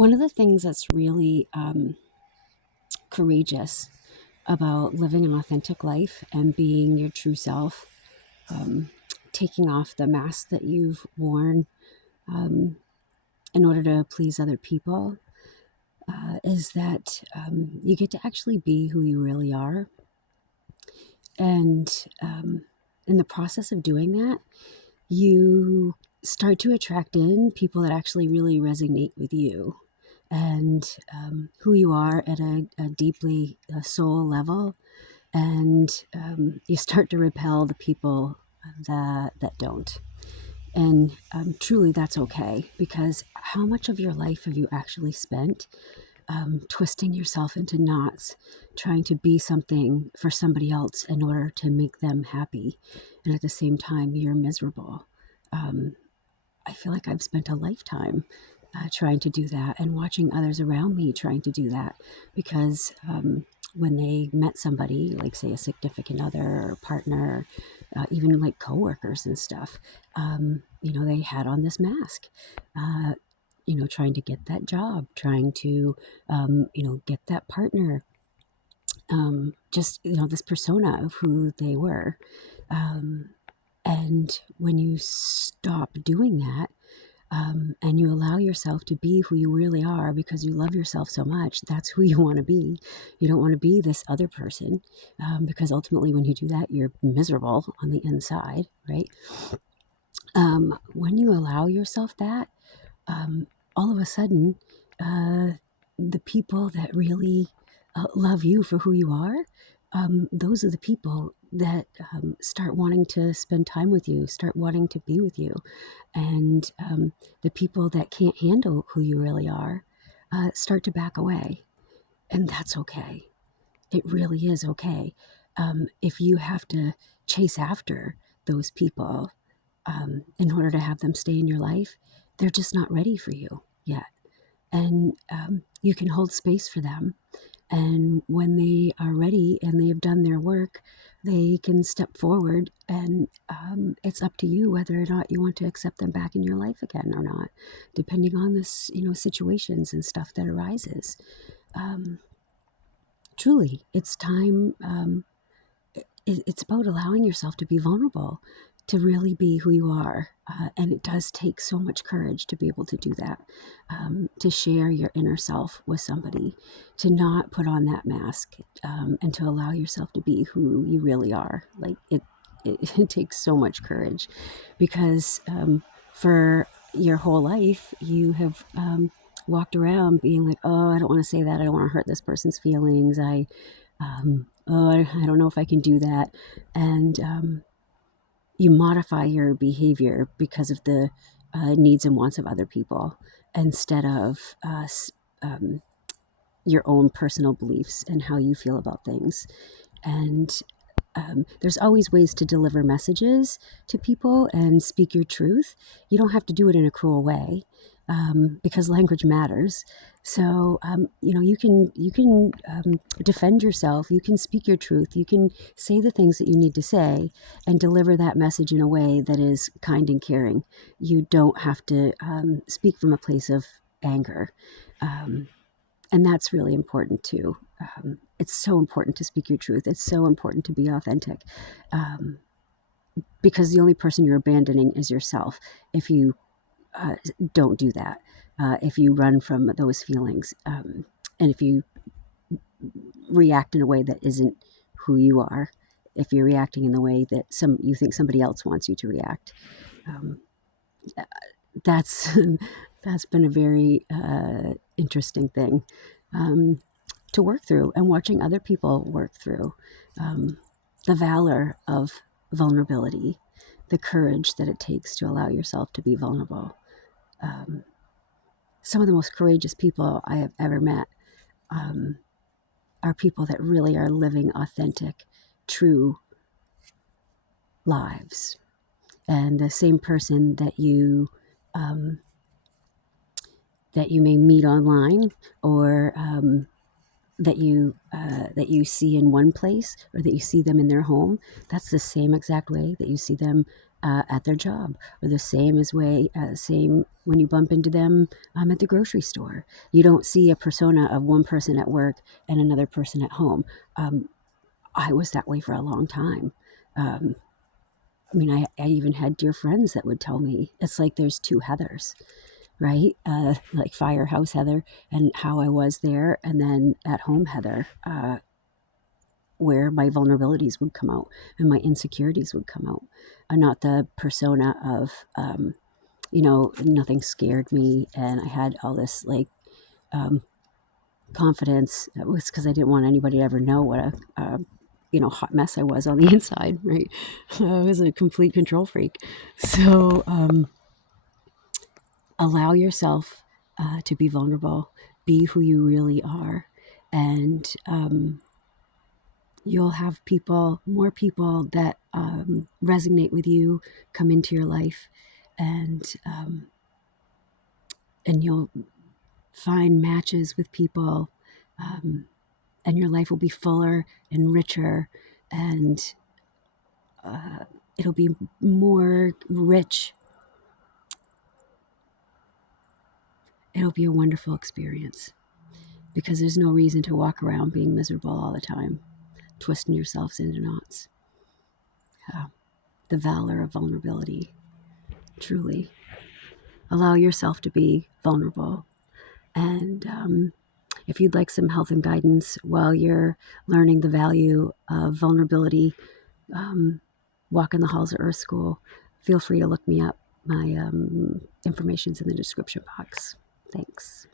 One of the things that's really courageous about living an authentic life and being your true self, taking off the mask that you've worn in order to please other people, is that you get to actually be who you really are. And in the process of doing that, you start to attract in people that actually really resonate with you and who you are at a deeply soul level. And you start to repel the people that don't. And truly, that's okay, because how much of your life have you actually spent twisting yourself into knots, trying to be something for somebody else in order to make them happy, and at the same time, you're miserable? I feel like I've spent a lifetime trying to do that and watching others around me trying to do that, because when they met somebody, like say a significant other or partner, even like coworkers and stuff, they had on this mask, trying to get that job, trying to, get that partner, this persona of who they were. And when you stop doing that, and you allow yourself to be who you really are because you love yourself so much, that's who you want to be. You don't want to be this other person, because ultimately when you do that, you're miserable on the inside, right? When you allow yourself that, all of a sudden, the people that really love you for who you are, those are the people that start wanting to spend time with you, start wanting to be with you. And the people that can't handle who you really are start to back away. And that's okay. It really is okay. If you have to chase after those people in order to have them stay in your life, they're just not ready for you yet. And you can hold space for them. And when they are ready and they've done their work, they can step forward, and it's up to you whether or not you want to accept them back in your life again or not, depending on this, situations and stuff that arises. Truly, it's time. It's about allowing yourself to be vulnerable, to really be who you are. And it does take so much courage to be able to do that, to share your inner self with somebody, to not put on that mask, and to allow yourself to be who you really are. Like it takes so much courage, because for your whole life, you have walked around being like, oh, I don't want to say that. I don't want to hurt this person's feelings. I don't know if I can do that. And you modify your behavior because of the needs and wants of other people, instead of your own personal beliefs and how you feel about things. And there's always ways to deliver messages to people and speak your truth. You don't have to do it in a cruel way, because language matters. So you can defend yourself. You can speak your truth. You can say the things that you need to say and deliver that message in a way that is kind and caring. You don't have to speak from a place of anger. And that's really important too. It's so important to speak your truth. It's so important to be authentic, because the only person you're abandoning is yourself if you don't do that. If you run from those feelings, and if you react in a way that isn't who you are, if you're reacting in the way that you think somebody else wants you to react, that's that's been a very interesting thing to work through, and watching other people work through the valor of vulnerability, the courage that it takes to allow yourself to be vulnerable. Some of the most courageous people I have ever met are people that really are living authentic, true lives. And the same person that you may meet online, or that you see in one place, or that you see them in their home, that's the same exact way that you see them at their job, or the same when you bump into them at the grocery store. You don't see a persona of one person at work and another person at home. I was that way for a long time. I mean, I even had dear friends that would tell me it's like there's two Heathers, right? Like Firehouse Heather and how I was there, and then at home Heather, where my vulnerabilities would come out and my insecurities would come out. Not the persona of, nothing scared me and I had all this like confidence. It was because I didn't want anybody to ever know what a hot mess I was on the inside, right? I was a complete control freak. So allow yourself to be vulnerable, be who you really are, and you'll have more people that resonate with you come into your life, and you'll find matches with people, and your life will be fuller and richer, and it'll be more rich. It'll be a wonderful experience because there's no reason to walk around being miserable all the time, twisting yourselves into knots. The valor of vulnerability. Truly. Allow yourself to be vulnerable. And if you'd like some help and guidance while you're learning the value of vulnerability, walk in the halls of Earth School, feel free to look me up. My information's in the description box. Thanks.